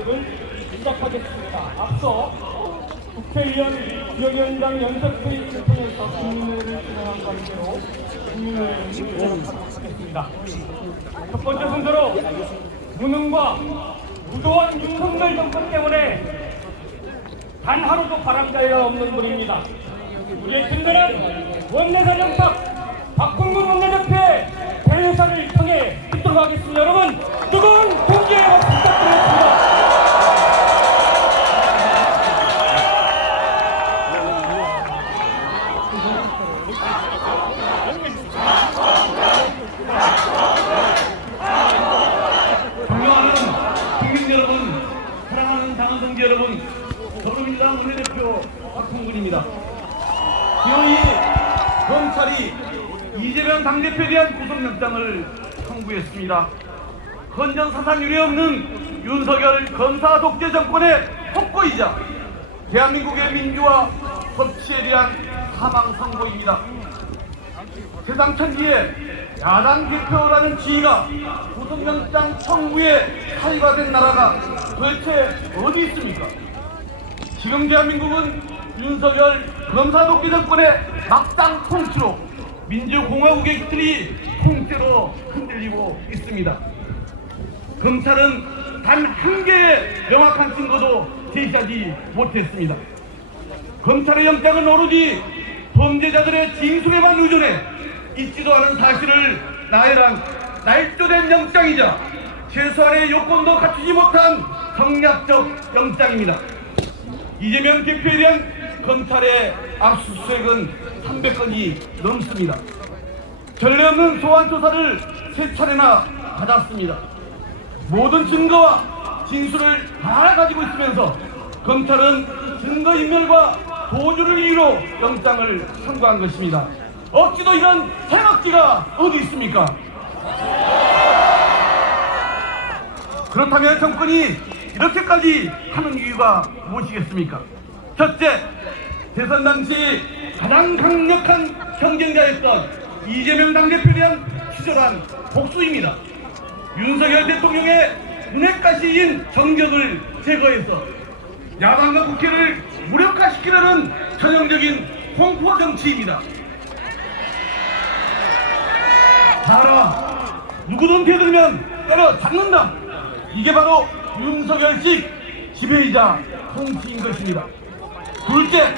질의를 시작하겠습니다. 앞서 국회의원 위원장 연설회의를 통해서 국민회의를 진행한 관계로 국민회의를 시작하도록 하겠습니다. 첫 번째 순서로 무능과 무도한 윤석열 정권 때문에 단 하루도 바람자리가 없는 분입니다. 우리의 친구는 원내사정탑 박홍근 원내대표의 대회사를 통해 있도록 하겠습니다. 여러분 뜨거운 공개의 박수 부탁드리겠습니다. 존경하는 국민 여러분, 사랑하는 당원동지 여러분, 더불어민주당 원내대표 박홍근입니다. 기어이 검찰이 이재명 당대표에 대한 구속영장을 청구했습니다. 헌정 사상 유례 없는 윤석열 검사 독재 정권의 폭거이자 대한민국의 민주화 법치에 대한 사망 선고입니다. 세상 천지에 야당 대표라는 지위가 구속영장 청구에 사유가 된 나라가 도대체 어디 있습니까? 지금 대한민국은 윤석열 검사 독재 정권의 막장 통치로 민주공화국의 깃들이 통째로 흔들리고 있습니다. 검찰은 단 한 개의 명확한 증거도 제시하지 못했습니다. 검찰의 영장은 오로지 범죄자들의 징수에만 의존해 있지도 않은 사실을 나열한 날조된 영장이자 최소한의 요건도 갖추지 못한 성략적 영장입니다. 이재명 대표에 대한 검찰의 압수수색은 300건이 넘습니다. 전례 없는 소환조사를 3차례나 받았습니다. 모든 증거와 진술을 다 가지고 있으면서 검찰은 증거인멸과 도주를 이유로 영장을 청구한 것입니다. 어찌도 이런 해악지가 어디 있습니까? 그렇다면 정권이 이렇게까지 하는 이유가 무엇이겠습니까? 첫째, 대선 당시 가장 강력한 경쟁자였던 이재명 당대표에 대한 치졸한 복수입니다. 윤석열 대통령의 눈엣가시인 정적을 제거해서 야당과 국회를 무력화시키려는 전형적인 공포 정치입니다. 봐라, 누구든 대들면 때려 잡는다. 이게 바로 윤석열식 지배이자 통치인 것입니다. 둘째,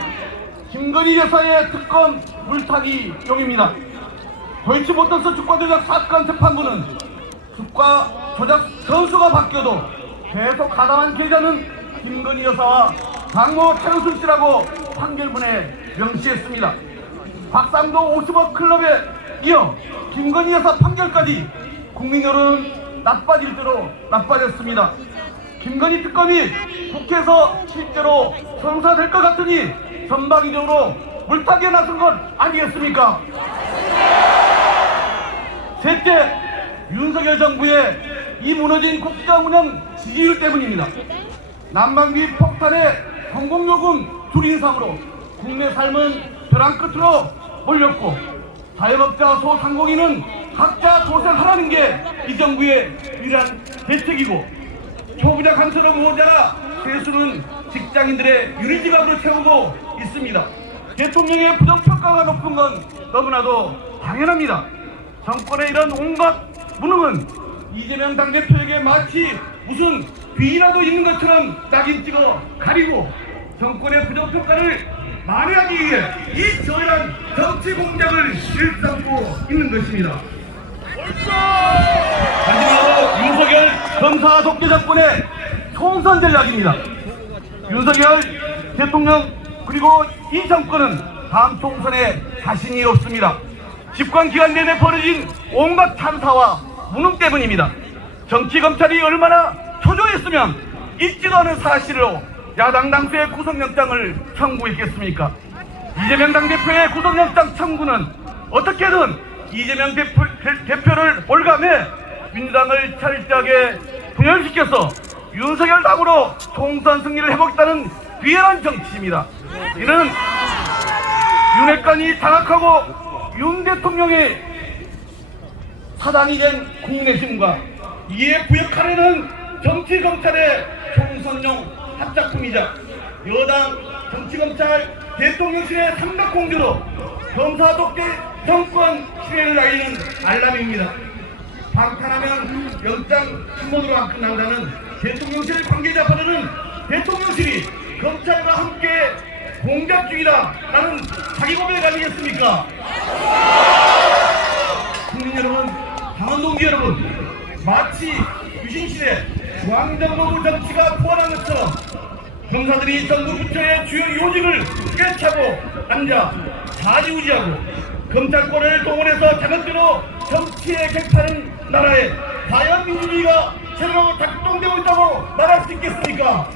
김건희 여사의 특검 물타기 용입니다. 도이치모터스 주가 조작 사건 재판부는 주가 조작 선수가 바뀌어도 계속 가담한 계좌는 김건희 여사와 장모 태우순 씨라고 판결문에 명시했습니다. 박상도 50억 클럽에 이어 김건희 여사 판결까지 국민 여론은 나빠질 대로 나빠졌습니다. 김건희 특검이 국회에서 실제로 성사될 것 같으니 전방위적으로 물타기에 나선 건 아니겠습니까? 셋째, 윤석열 정부의 이 무너진 국정 운영 지지율 때문입니다. 난방비 폭탄의 공공요금 줄 인상으로 국내 삶은 벼랑 끝으로 몰렸고 자영업자 소상공인은 각자 도생하라는 게 이 정부의 유일한 대책이고 초부자 간수로 모자라 세수는 직장인들의 유리지갑으로 채우고 있습니다. 대통령의 부정평가가 높은 건 너무나도 당연합니다. 정권의 이런 온갖 무능은 이재명 당대표에게 마치 무슨 귀라도 있는 것처럼 낙인 찍어 가리고 정권의 부정평가를 만회하기 위해 이 저열한 정치 공작을 일삼고 있는 것입니다. 마지막으로 윤석열 검사 독재 정권의 총선 전략입니다. 윤석열 대통령 그리고 이 정권은 다음 총선에 자신이 없습니다. 집권 기간 내내 벌어진 온갖 참사와 무능 때문입니다. 정치검찰이 얼마나 초조했으면 있지도 않은 사실로 야당 당수의 구속영장을 청구했겠습니까? 이재명 당대표의 구속영장 청구는 어떻게든 이재명 대표를 올감해 민주당을 철저하게 분열시켜서 윤석열 당으로 총선 승리를 해보겠다는 비열한 정치입니다. 이는 윤핵관이 장악하고 윤 대통령의 사단이 된 국민의힘과 이에 부역하려는 정치검찰의 총선 윤석열 합작품이자 여당 정치검찰 대통령실의 삼각공조로 검사 독재 정권 실현을 알리는 알람입니다. 방탄하면 영장 신문으로 안 끝난다는 대통령실 관계자 발언은 대통령실이 검찰과 함께 공작 중이다라는 자기 고백 아니겠습니까? 국민 여러분, 강원 동지 여러분, 마치 유신시대 왕정노부 정치가 부활한 것처럼 검사들이 정부 부처의 주요 요직을 꿰차고 앉아 좌지우지하고 검찰권을 동원해서 자극적으로 정치에 객하는 나라에 과연 민주주의가 제대로 작동되고 있다고 말할 수 있겠습니까?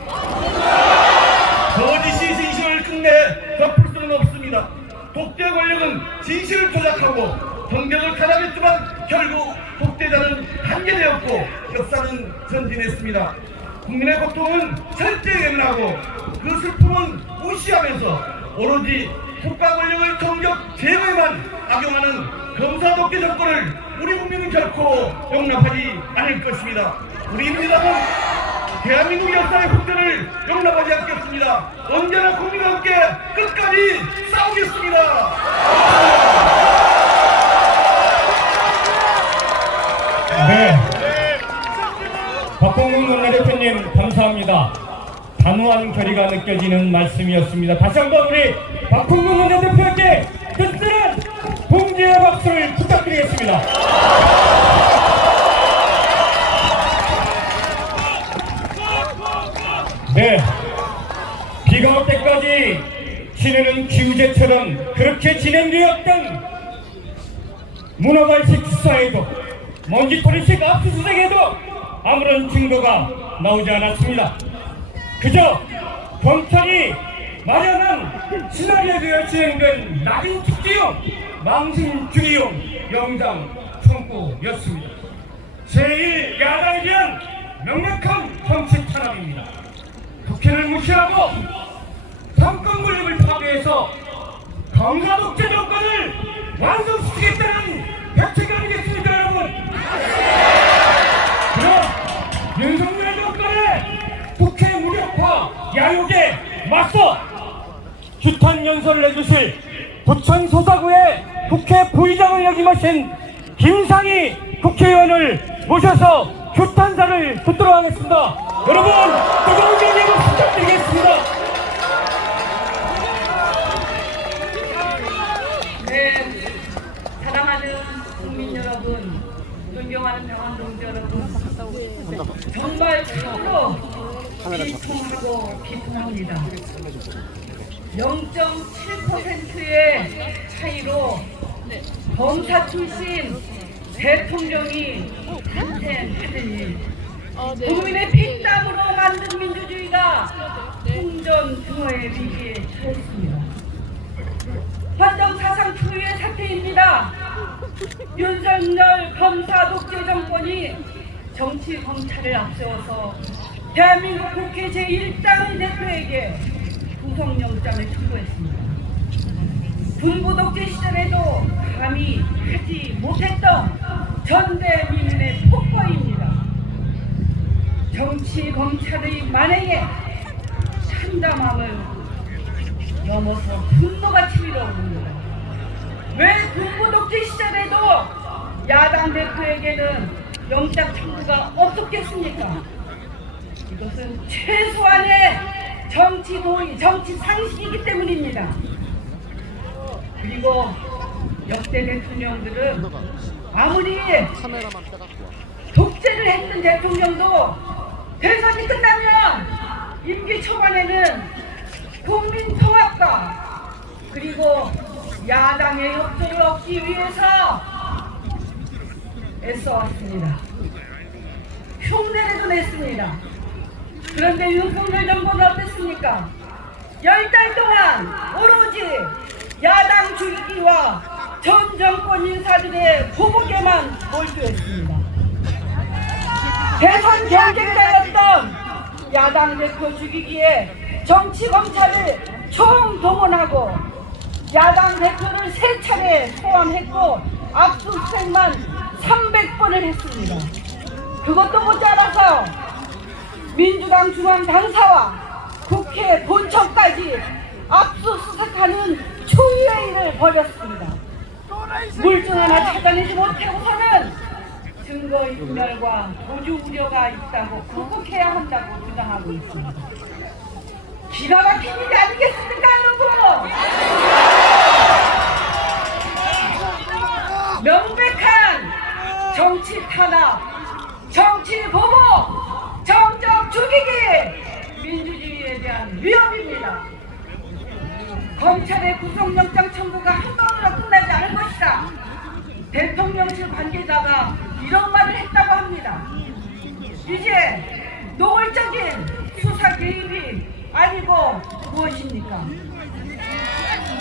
거짓이 진실을 끝내 덮을 수는 없습니다. 독재 권력은 진실을 조작하고 정벽을 타락했지만 결국 독재자는 한계되었고 역사는 전진했습니다. 국민의 고통은 절대 외면하고 그 슬픔은 무시하면서 오로지 국가 권력의 정적 제거에만 악용하는 검사 독재 정권을 우리 국민은 결코 용납하지 않을 것입니다. 우리 민주당은 대한민국 역사의 흑대를 용납하지 않겠습니다. 언제나 국민과 함께 끝까지 싸우겠습니다. 네, 박홍근 원내대표님 감사합니다. 단호한 결의가 느껴지는 말씀이었습니다. 다시 한번 우리 박홍근 원내대표에게 든든한 봉지의 박수를 부탁드리겠습니다. 네, 비가 올 때까지 지내는 기우제처럼 그렇게 진행되었던 문어발식 수사에도 먼지털이식 압수수색에도 아무런 증거가 나오지 않았습니다. 그저 검찰이 마련한 시나리오에 진행된 낙인 축지용 망신주의용 영장 청구였습니다. 제1야당에 대한 명백한 정치 탄압입니다. 국회를 무시하고 정권 권력을 파괴해서 검사 독재 정권을 완성시키겠다는 대책 아니겠습니까, 여러분? 그럼 윤석열 정권의 국회 무력화 야욕에 맞서 규탄 연설을 해주실 부천 소사구의 국회 부의장을 역임하신 김상희 국회의원을 모셔서 규탄사를 듣도록 하겠습니다. 여러분, 뜨거운 기념 부탁드리겠습니다. 네, 사랑하는 국민 여러분, 존경하는 강원 동지 여러분, 정말 참으로 비통하고 비통합니다. 0.7%의 차이로 검사 출신 대통령이 탄생하더니 국민의 피땀으로 만든 민주주의가 풍전등화의 위기에 처했습니다. 헌정사상 초유의 사태입니다. 윤석열 검사 독재 정권이 정치 검찰을 앞세워서 대한민국 국회 제1당 대표에게 구속영장을 청구했습니다. 군부 독재 시절에도 감히 하지 못했던 전대민의 폭거입니다. 정치 검찰의 만행에 참담함을 넘어서 분노가 치밀어 오릅니다. 왜 군부 독재 시절에도 야당 대표에게는 영장 청구가 없었겠습니까? 이것은 최소한의 정치 도의, 정치 상식이기 때문입니다. 그리고 역대 대통령들은 아무리 독재를 했던 대통령도 대선이 끝나면 임기 초반에는 국민 통합과 그리고 야당의 협조를 얻기 위해서 애써왔습니다. 흉내내도 냈습니다. 그런데 윤석열 정부는 어땠습니까? 10달 동안 오로지 야당 죽이기와 전 정권 인사들의 보복에만 몰두했습니다. 대선 경쟁자였던 야당 대표 죽이기에 정치 검찰을 총동원하고 야당 대표를 3차례 포함했고 압수수색만 300번을 했습니다. 그것도 모자라서 민주당 민주당 당사와 국회 본청까지 압수수색하는 초유의 일을 벌였습니다. 물증 하나 찾아내지 못하고서는 증거인멸과 도주 우려가 있다고 극복해야 한다고 주장하고 있습니다. 기가 막힌 일이 아니겠습니까, 여러분? 명백한 정치 탄압, 정치 보복, 정적 죽이기, 민주주의에 대한 위협입니다. 검찰의 구속영장 청구가 한 번으로 끝나지 않을 것이다. 대통령실 관계자가 이런 말을 했다고 합니다. 이제 노골적인 수사 개입이 아니고 무엇입니까?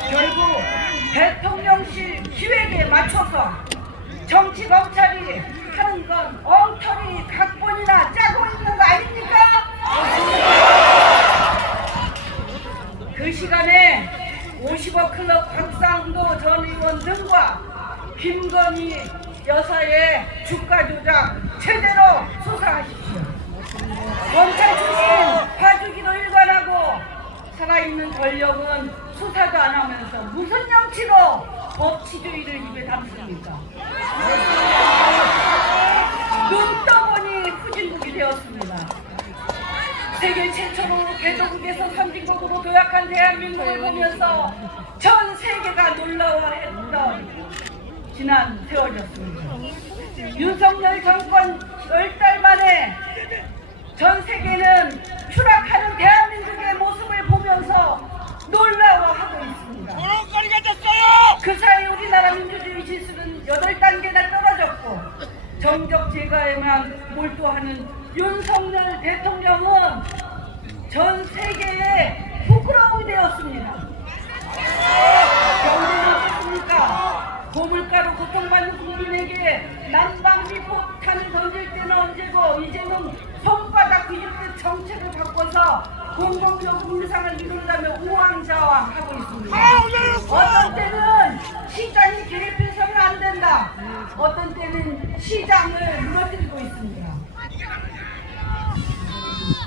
결국 대통령실 기획에 맞춰서 정치 검찰이 하는 건 엉터리 각본이나 짜고 있는 거 아닙니까? 그 시간에 50억 클럽 박상도 전 의원 등과 김건희 여사의 주가 조작 제대로 수사하십시오. 검찰 출신 봐주기로 일관하고 살아있는 권력은 수사도 안 하면서 무슨 정치로 법치주의를 입에 담습니까? 눈 떠보니 후진국이 되었습니다. 세계 최초로 개도국에서 선진국으로 도약한 대한민국을 보면서 전 세계가 놀라워했던 지난 세월이었습니다. 윤석열 정권 10달 만에 전 세계는 추락하는 대한민국의 모습을 보면서 놀라워하고 있습니다. 그 사이 우리나라 민주주의 지수는 8단계나 떨어졌고 정적 제거에만 몰두하는 윤석열 대통령은 전 세계에 부끄러움이 되었습니다. 경제는 어떻습니까? 고물가로 고통받는 국민에게 난방비 폭탄을 던질 때는 언제고 이제는 손바닥 뒤집듯 정책을 바꿔서 공공요금 인상을 이룬다며 우왕좌왕하고 있습니다. 어떤 때는 시장이 개입해서는 안 된다. 어떤 때는 시장을 무너뜨리고 있습니다.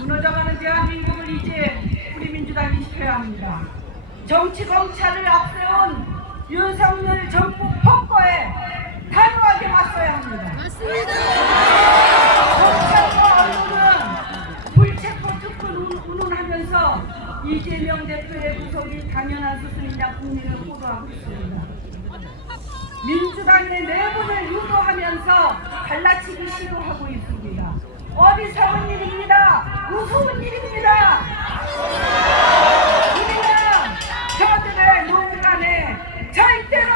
무너져가는 대한민국을 이제 우리 민주당이 지켜야 합니다. 정치 검찰을 앞세운 윤석열 정부 폭거에 단호하게 맞서야 합니다. 맞습니다. 검찰과 언론은 불체포 특권 운운하면서 이재명 대표의 구속이 당연한 수순이냐 국민을 호도하고 있습니다. 민주당의 내분을 유도하면서 갈라치기 시도하고 있습니다. 어리석은 일입니다. 우스운 일입니다. 우리는 저들의 농간에 절대로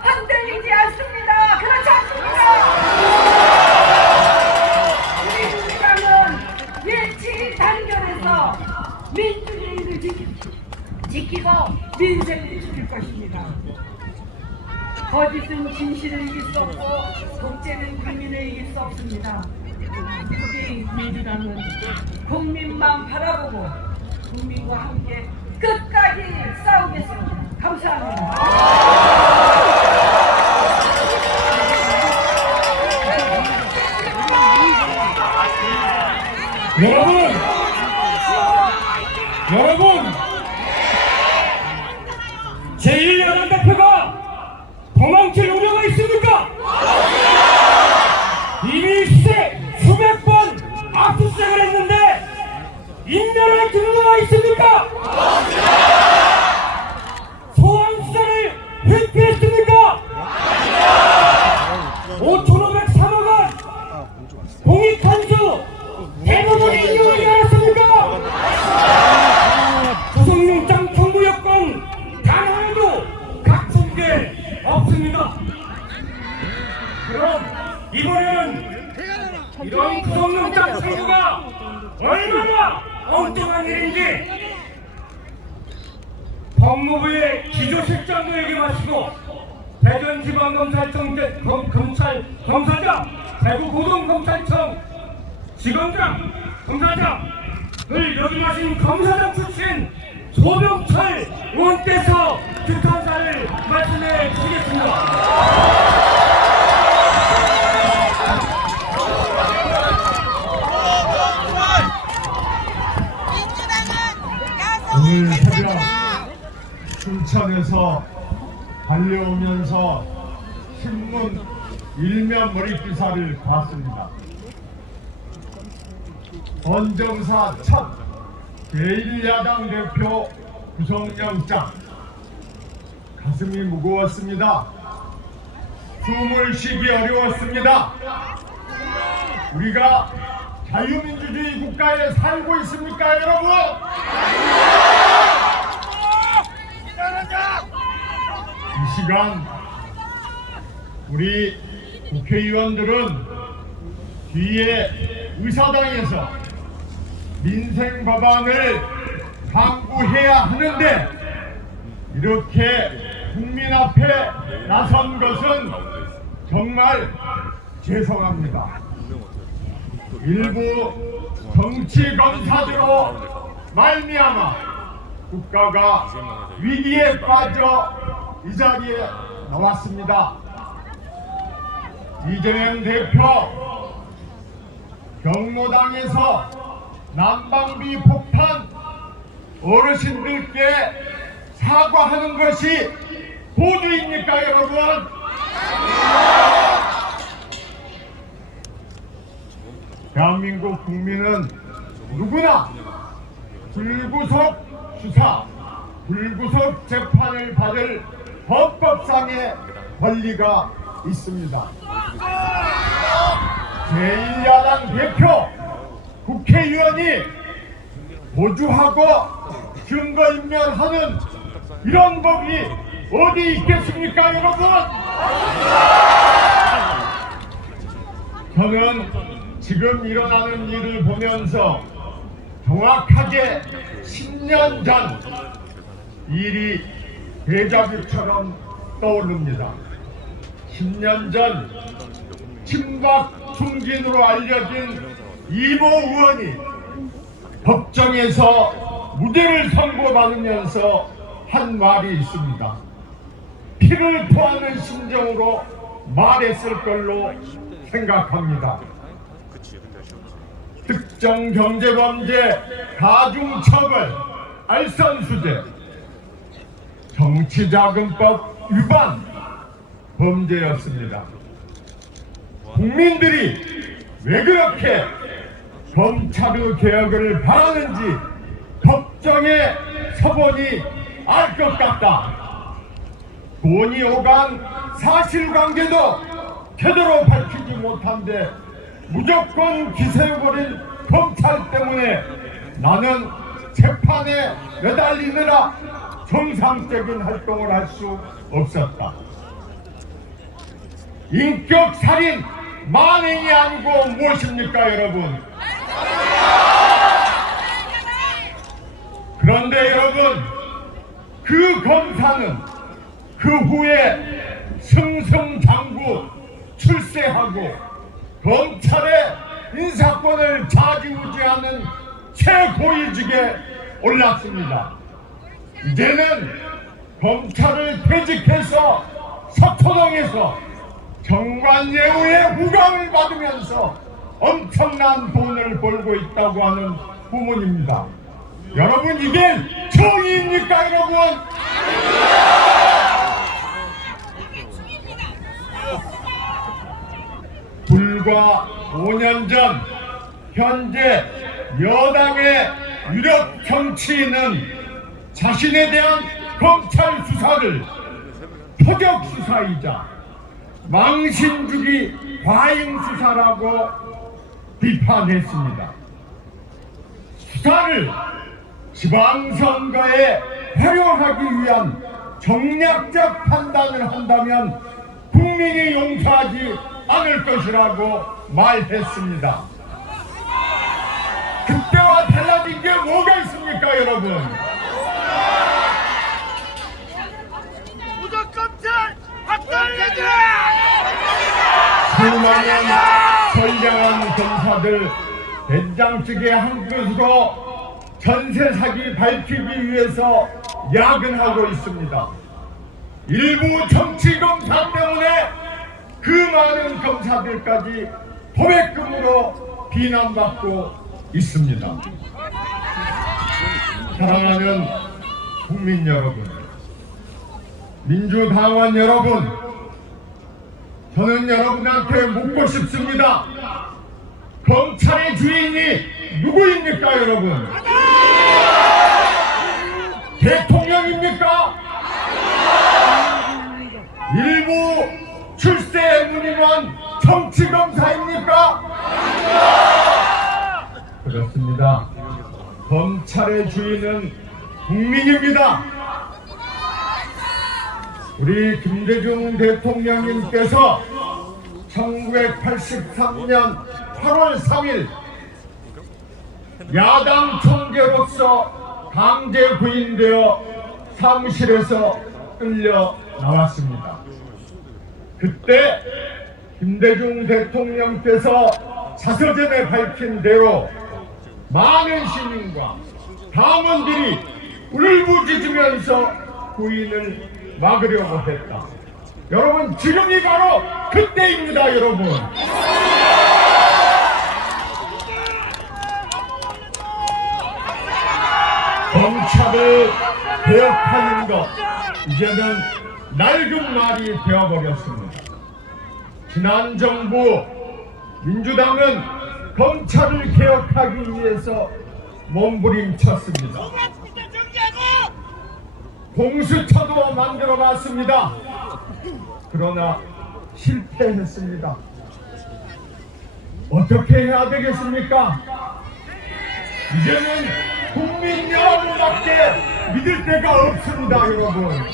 흔들리지 않습니다. 그렇지 않습니다. 우리 민주당은 일치 단결해서 민주주의를 지키고 민생을 지킬 것입니다. 거짓은 진실을 이길 수 없고 독재는 국민을 이길 수 없습니다. 우리 민주당은 국민만 바라보고 국민과 함께 끝까지 싸우겠습니다. 감사합니다. 여러분, 제1야당 대표가 도망칠 우려가 있습니까? 이미 수백 번 압수수색을 했는데 인멸할 증거가 있습니까? 소환수사를 회피했습니까? 5,503억 원 공익한수 대부분이 이용하지 않았습니까? 구속영장 청구 여건 단 하나도 갖춘 게 없습니다. 그럼 이번에는 이런 구속영장 청구가 얼마나 엉뚱한 일인지 법무부의 기조실장도 얘기하시고 대전지방검찰청 검사장, 대구고등검찰청 지검장, 검사장을 역임하신 검사장 출신 조병철 의원께서 규탄사를 말씀해 주시겠습니다. 인천에서 달려오면서 신문 일면 머리 기사를 봤습니다. 헌정사 첫 제1야당 대표 구속영장. 가슴이 무거웠습니다. 숨을 쉬기 어려웠습니다. 우리가 자유민주주의 국가에 살고 있습니까, 여러분? 이 시간 우리 국회의원들은 뒤에 의사당에서 민생 법안을 강구해야 하는데 이렇게 국민 앞에 나선 것은 정말 죄송합니다. 일부 정치 검사들로 말미암아 국가가 위기에 빠져 이 자리에 나왔습니다. 이재명 대표 경로당에서 난방비 폭탄 어르신들께 사과하는 것이 보주입니까, 여러분? 대한민국 국민은 누구나 불구속 수사, 불구속 재판을 받을 헌법상의 권리가 있습니다. 제1야당 대표 국회의원이 보주하고 증거인멸하는 이런 법이 어디 있겠습니까, 여러분? 저는 지금 일어나는 일을 보면서 정확하게 10년 전 일이 데자뷰처럼 떠오릅니다. 10년 전 친박 중진으로 알려진 이모 의원이 법정에서 무죄를 선고받으면서 한 말이 있습니다. 피를 토하는 심정으로 말했을 걸로 생각합니다. 특정 경제범죄, 가중처벌, 알선수재, 정치자금법 위반 범죄였습니다. 국민들이 왜 그렇게 검찰의 개혁을 바라는지 법정에 서보니 알 것 같다. 돈이 오간 사실관계도 제대로 밝히지 못한데 무조건 기소해버린 검찰 때문에 나는 재판에 매달리느라 정상적인 활동을 할 수 없었다. 인격살인 만행이 아니고 무엇입니까, 여러분? 그런데 여러분, 그 검사는 그 후에 승승장구 출세하고 검찰의 인사권을 좌지우지하는 최고위직에 올랐습니다. 이제는 검찰을 퇴직해서 석호동에서 정관예우의 후광을 받으면서 엄청난 돈을 벌고 있다고 하는 부분입니다. 여러분, 이게 정의입니까, 여러분? 불과 5년 전 현재 여당의 유력 정치인은 자신에 대한 검찰 수사를 표적 수사이자 망신주기 과잉 수사라고 비판했습니다. 수사를 지방선거에 활용하기 위한 정략적 판단을 한다면 국민이 용서하지 않을 것이라고 말했습니다. 그때와 달라진 게 뭐가 있습니까, 여러분? 무조건들 박살내자! 수많은 선량한 검사들 된장찌개 한 그릇으로 전세 사기 밝히기 위해서 야근하고 있습니다. 일부 정치 검사 때문에 그 많은 검사들까지 도백금으로 비난받고 있습니다. 사랑하는 국민 여러분, 민주당원 여러분, 저는 여러분한테 묻고 싶습니다. 검찰의 주인이 누구입니까, 여러분? 대통령입니까? 일부 출세에 무늬한 정치검사입니까? 그렇습니다. 검찰의 주인은 국민입니다. 우리 김대중 대통령님께서 1983년 8월 3일 야당 총재로서 강제 구인되어 사무실에서 끌려 나왔습니다. 그때 김대중 대통령께서 자서전에 밝힌 대로 많은 시민과 당원들이 울부짖으면서 구인을 막으려고 했다. 여러분, 지금이 바로 그때입니다, 여러분. 검찰을 개혁하는 것, 이제는 낡은 말이 되어버렸습니다. 지난 정부 민주당은 검찰을 개혁하기 위해서 몸부림쳤습니다. 공수처도 만들어봤습니다. 그러나 실패했습니다. 어떻게 해야 되겠습니까? 이제는 국민 여러분밖에 믿을 데가 없습니다, 여러분.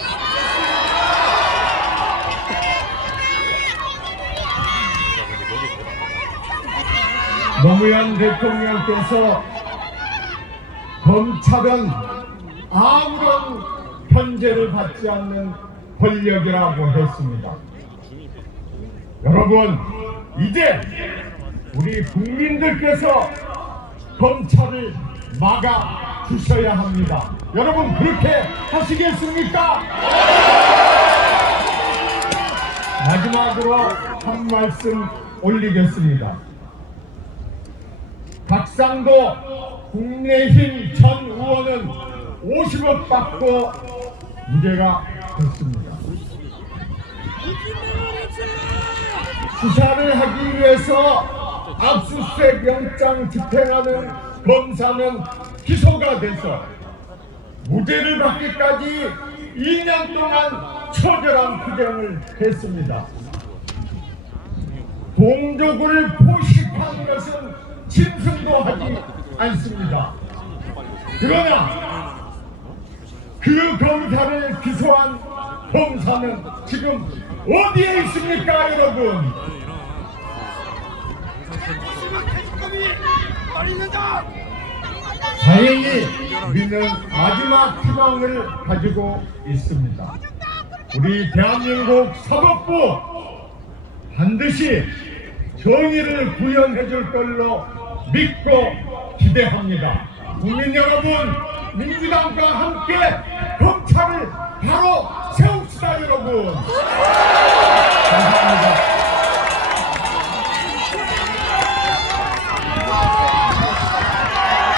노무현 대통령께서 검찰은 아무런 편제를 받지 않는 권력이라고 했습니다. 여러분, 이제 우리 국민들께서 검찰을 막아 주셔야 합니다. 여러분, 그렇게 하시겠습니까? 마지막으로 한 말씀 올리겠습니다. 박상도 국민의힘 전 의원은 50억 받고 무죄가 됐습니다. 수사를 하기 위해서 압수수색 영장 집행하는 검사는 기소가 돼서 무죄를 받기까지 2년 동안 처절한 투쟁을 했습니다. 동족을 포식한 것은 짐승도 하지 않습니다. 그러나 그 검사를 기소한 검사는 지금 어디에 있습니까, 여러분? 다행히 우리는 마지막 희망을 가지고 있습니다. 우리 대한민국 사법부 반드시 정의를 구현해 줄 걸로 믿고 기대합니다. 국민 여러분, 민주당과 함께 검찰을 바로 세웁시다, 여러분. 감사합니다.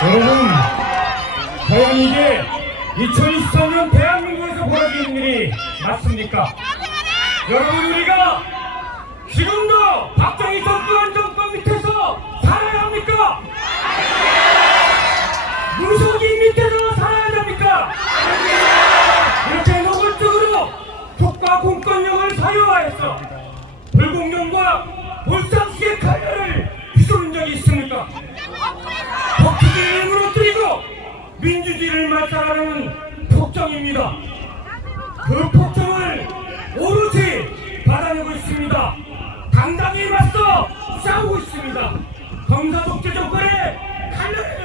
여러분, 과연 이게 2023년 대한민국에서 벌어진 일이 맞습니까? 여러분, 우리가 지금도 박정희 정권 밑에서 살아야 합니까? 무속인 밑에서 살아야 됩니까? 이렇게 노골적으로 국가 공권력을 사유화해서 불공정과 몰상식의 칼날을 휘두른 적이 있습니까? 법치주의를 무너뜨리고 민주주의를 말살하는 폭정입니다. 그 폭정을 오롯이 받아내고 있습니다. 당당히 맞서 싸우고 있습니다. 검사 독재 정권에 칼날에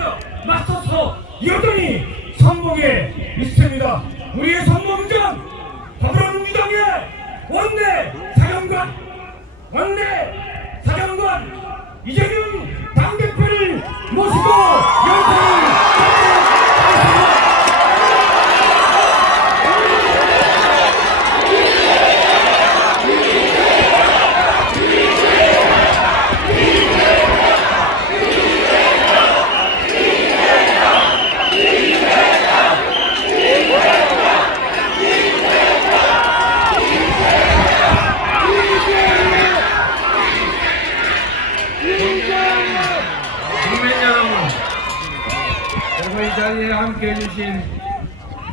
맞서서 여전히 선봉에 있습니다. 우리의 선봉전 더불어민주당의 원내 사령관 이재명 당대표를 모시고 연설을 최고의 자리에 함께 해주신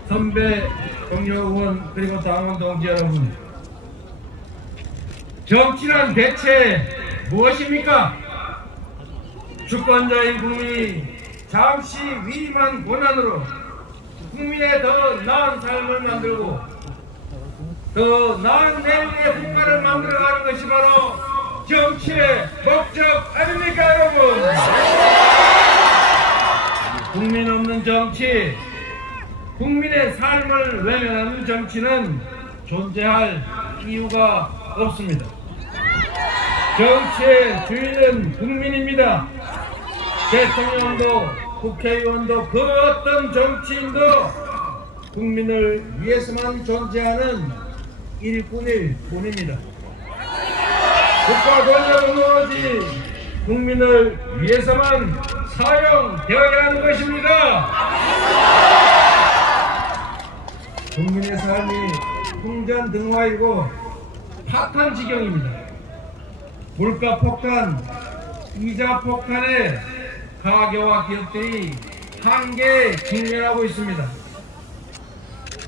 선배, 동료 의원 그리고 당원 동지 여러분, 정치란 대체 무엇입니까? 주권자인 국민이 잠시 위임한 권한으로 국민의 더 나은 삶을 만들고 더 나은 내일의 국가를 만들어가는 것이 바로 정치의 목적 아닙니까, 여러분? 국민 없는 정치, 국민의 삶을 외면하는 정치는 존재할 이유가 없습니다. 정치의 주인은 국민입니다. 대통령도 국회의원도 그 어떤 정치인도 국민을 위해서만 존재하는 일꾼일 뿐입니다. 국가 권력은 오로지 국민을 위해서만 사용되어야 하는 것입니다. 국민의 삶이 풍전등화이고 파탄 지경입니다. 물가 폭탄, 이자 폭탄에 가계와 기업들이 한계에 직면하고 있습니다.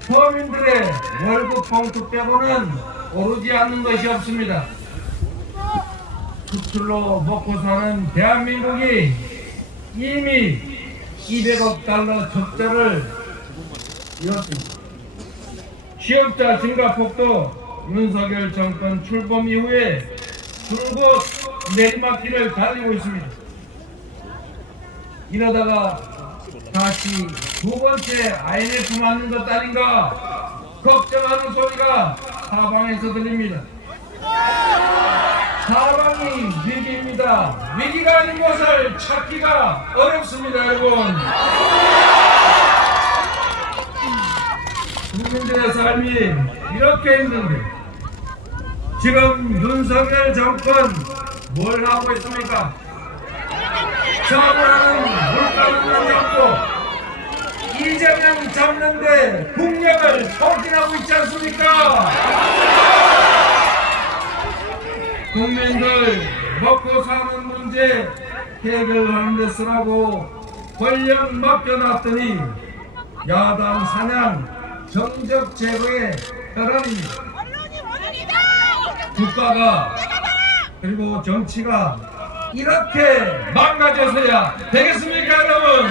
서민들의 월급 봉투 빼고는 오르지 않는 것이 없습니다. 수출로 먹고 사는 대한민국이 이미 200억 달러 적자를 이뤘습니다. 취업자 증가폭도 윤석열 정권 출범 이후에 줄곧 내리막길을 달리고 있습니다. 이러다가 다시 두 번째 IMF 맞는 것 아닌가 걱정하는 소리가 사방에서 들립니다. 사방이 위기입니다. 위기가 아닌 것을 찾기가 어렵습니다, 여러분. 국민들의 삶이 이렇게 힘든데 지금 윤석열 정권 뭘 하고 있습니까? 정부는 물가는 잡고 이재명 잡는데 국력을 소진하고 있지 않습니까? 국민들 먹고 사는 문제 해결하는 데 쓰라고 권력 맡겨놨더니 야당 사냥 정적 제거의 혈안입니다. 국가가 그리고 정치가 이렇게 망가져서야 되겠습니까, 여러분?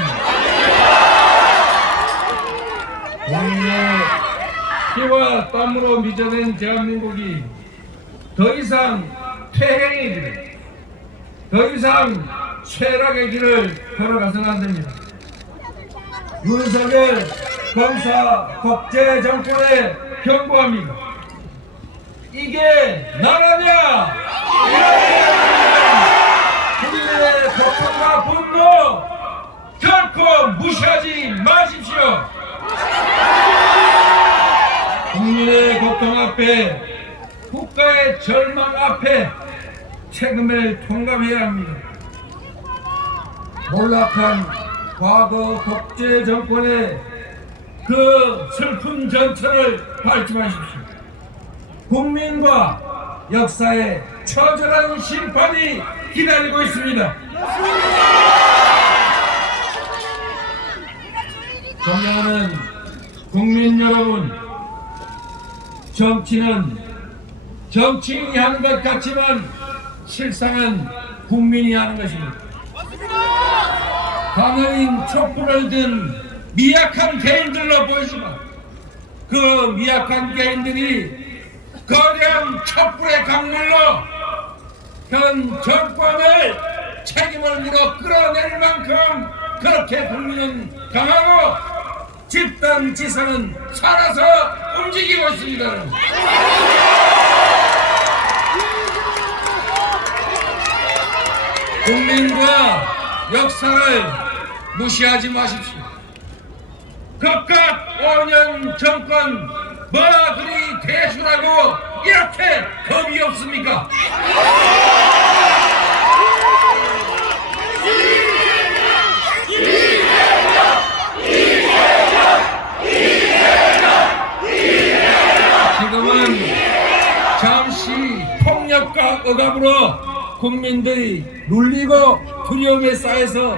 국민의 피와 땀으로 빚어낸 대한민국이 더 이상 퇴행의 길, 더 이상 쇠락의 길을 걸어가서는 안 됩니다. 윤석열 검사 독재 정권에 경고합니다. 이게 나라냐? 국민의 고통과 분노 결코 무시하지 마십시오. 국민의 고통 앞에, 국가의 절망 앞에 책임을 통감해야 합니다. 몰락한 과거 독재 정권의 그 슬픈 전철을 밟지 마십시오. 국민과 역사의 처절한 심판이 기다리고 있습니다. 존경하는 국민 여러분, 정치는 정치인이 하는 것 같지만 실상은 국민이 하는 것입니다. 강화인 촛불을 든 미약한 개인들로 보이지만 그 미약한 개인들이 거대한 촛불의 강물로 현 정권을 책임을 물어 끌어낼 만큼 그렇게 국민은 강하고 집단 지성은 살아서 움직이고 있습니다. 국민과 역사를 무시하지 마십시오. 각각 5년 정권 뭐라 그리 대수라고 이렇게 겁이 없습니까? 지금은 잠시 폭력과 억압으로 국민들이 눌리고 두려움에 쌓여서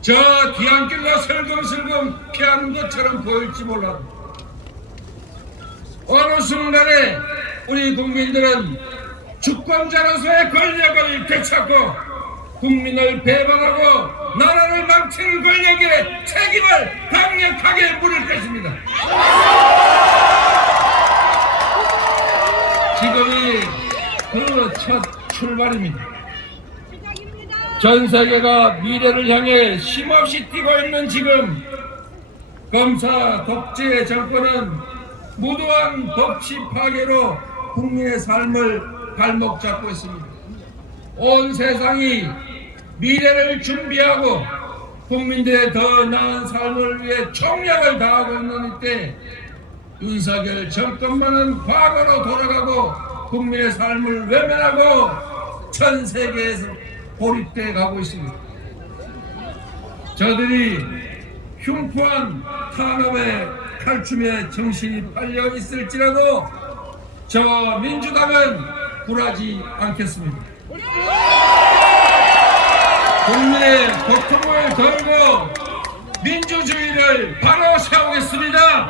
저 뒤안길로 슬금슬금 피하는 것처럼 보일지 몰라도 어느 순간에 우리 국민들은 주권자로서의 권력을 되찾고 국민을 배반하고 나라를 망치는 권력의 책임을 강력하게 물을 것입니다. 지금이 그 첫 출발입니다. 전 세계가 미래를 향해 쉼없이 뛰고 있는 지금 검사 독재 정권은 무도한 법치 파괴로 국민의 삶을 발목 잡고 있습니다. 온 세상이 미래를 준비하고 국민들의 더 나은 삶을 위해 총력을 다하고 있는 이때 윤석열 정권만은 과거로 돌아가고 국민의 삶을 외면하고 전 세계에서 고립돼 가고 있습니다. 저들이 흉포한 탄압의 칼춤에 정신이 팔려 있을지라도 저 민주당은 굴하지 않겠습니다. 국민의 고통을 덜고 민주주의를 바로 세우겠습니다.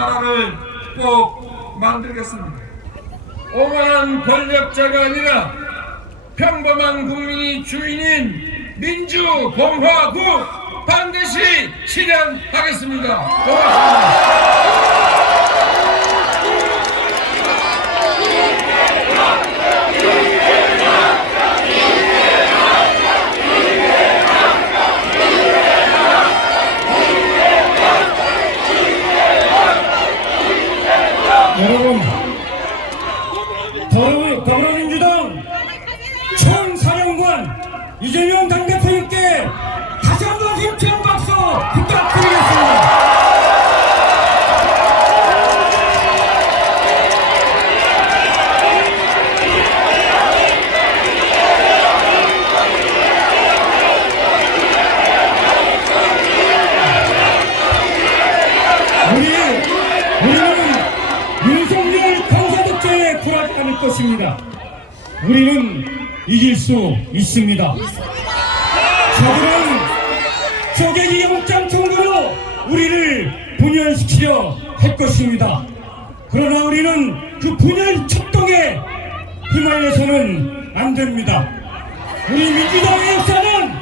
나라를 꼭 만들겠습니다. 오만한 권력자가 아니라 평범한 국민이 주인인 민주공화국 반드시 실현하겠습니다. 고맙습니다. 여러분, 더불어민주당 총사령관 이재명 당대표님께 다시 한번 힘찬 박수 부탁드리겠습니다. 것입니다. 우리는 이길 수 있습니다. 저들은 쪼개기 영장 청구로 우리를 분열시키려 할 것입니다. 그러나 우리는 그 분열 척동에 휘말려서는 안 됩니다. 우리 민주당의 역사는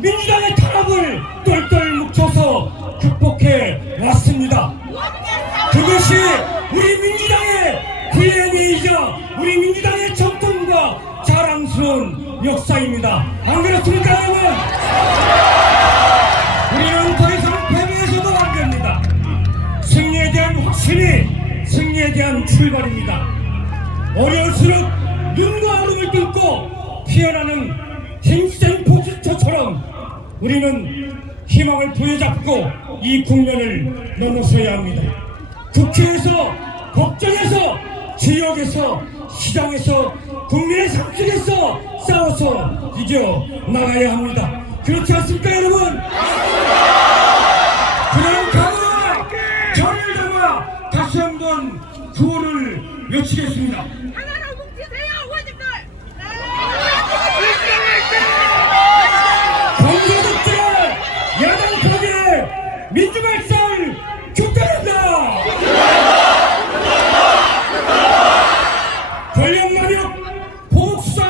민주당의 탄압을 똘똘 뭉쳐서 극복해 왔습니다. 그것이 우리 민주당의 DNA이자 우리 민주당의 전통과 자랑스러운 역사입니다. 안 그렇습니까, 여러분? 우리는 더 이상 패배해서도 안 됩니다. 승리에 대한 확신이 승리에 대한 출발입니다. 어려울수록 눈과 얼음을 뚫고 피어나는 힘센 포스터처럼 우리는 희망을 부여잡고 이 국면을 넘어서야 합니다. 국회에서, 법정에서, 지역에서, 시장에서, 국민의 삶 속에서 싸워서 이겨 나가야 합니다. 그렇지 않습니까, 여러분? 그런 각오와 정을 담아 다시 한번 구호를 외치겠습니다. 하나로 뭉치세요, 의원님들! 검사독재 야당 파괴 민주발상 축하한다. 권력마력 보복수사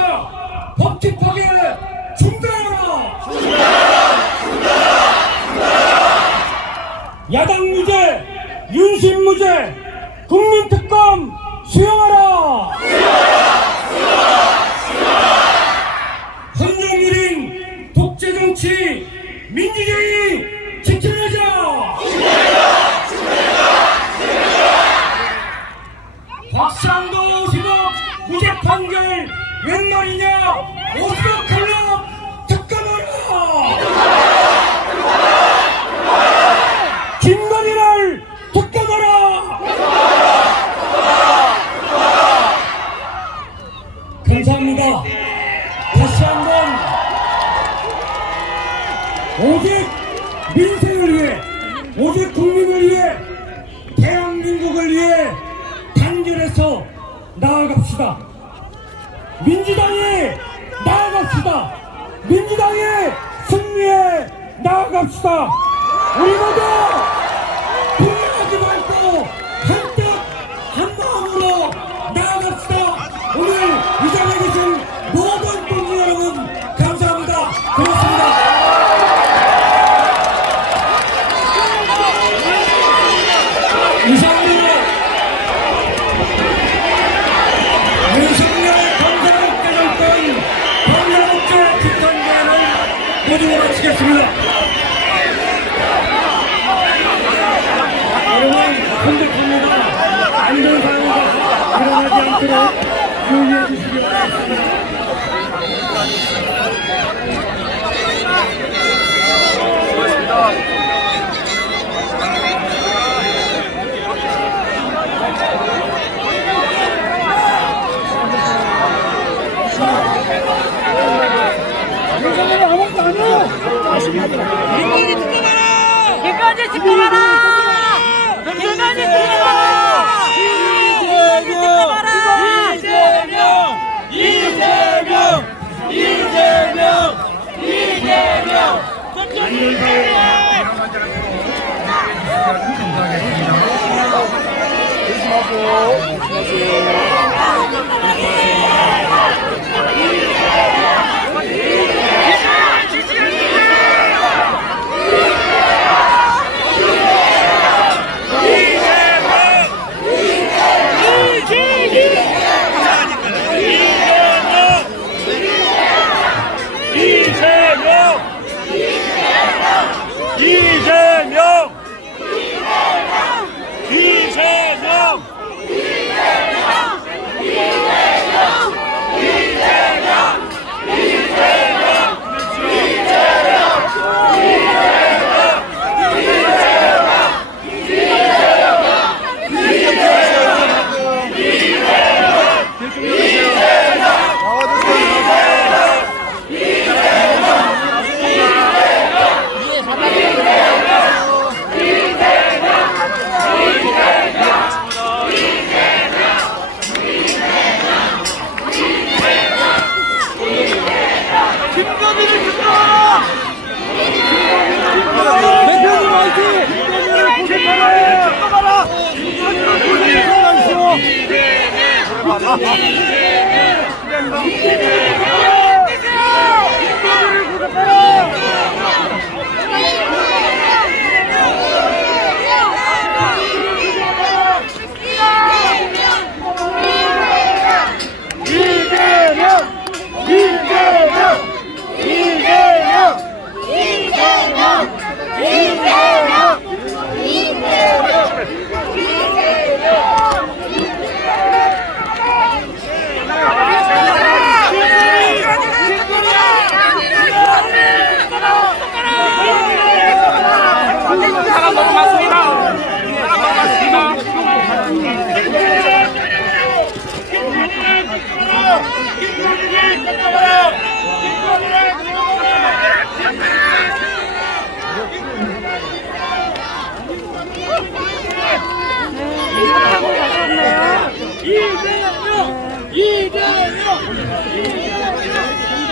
법칙 파괴 중단하라. 야당 무죄 윤심 무죄 국민특검 수용하라. 헌정유린 독재정치 민주주의 지켜내자. 박상도 50억 무죄 판결 웬 말이냐. 50억 클럽 특검하라. 김건희를 특검하라. 민생을 위해, 오직 국민을 위해, 대한민국을 위해 단결해서 나아갑시다. 민주당이 나아갑시다. 민주당의 승리에 나아갑시다. 우리 모두 분열하지 말고 한뜻 한마음으로 나아갑시다. 오늘 이 자리에 계신 모든 동지 여러분 감사합니다. 고맙습니다. 이상으로 윤석열 검사를 깨졌던 법률업체 집단대회를 모두 마치겠습니다. 여러분, 선택합니다. 안전사고가 일어나지 않도록 유의해 주시기 바랍니다. 끝까지 지켜봐라! 끝까지 지켜봐라!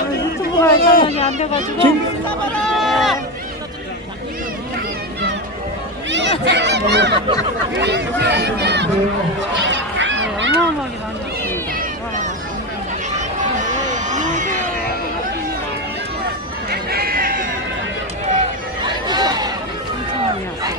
유튜브가 장난이 안 돼가지고. 어마어마하게 많이 왔습니다. 엄청 많이 왔어요.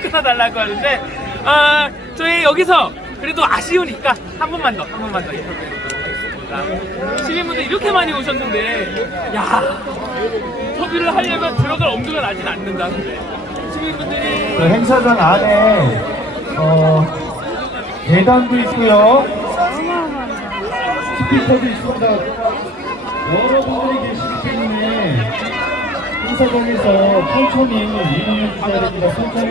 끊어달라고 하는데 저희 여기서 그래도 아쉬우니까 한 번만 더 인터뷰해보도록 하겠습니다. 시민분들 이렇게 많이 오셨는데 야 인터뷰를 하려면 들어갈 엄두가 나진 않는다. 시민분들이 그 행사장 안에 계단도 있고요, 스피커도 있습니다. 여러분들이 계시기 때문에 감사동에서 천천히 이동해 주셔야 됩니다. 천천히.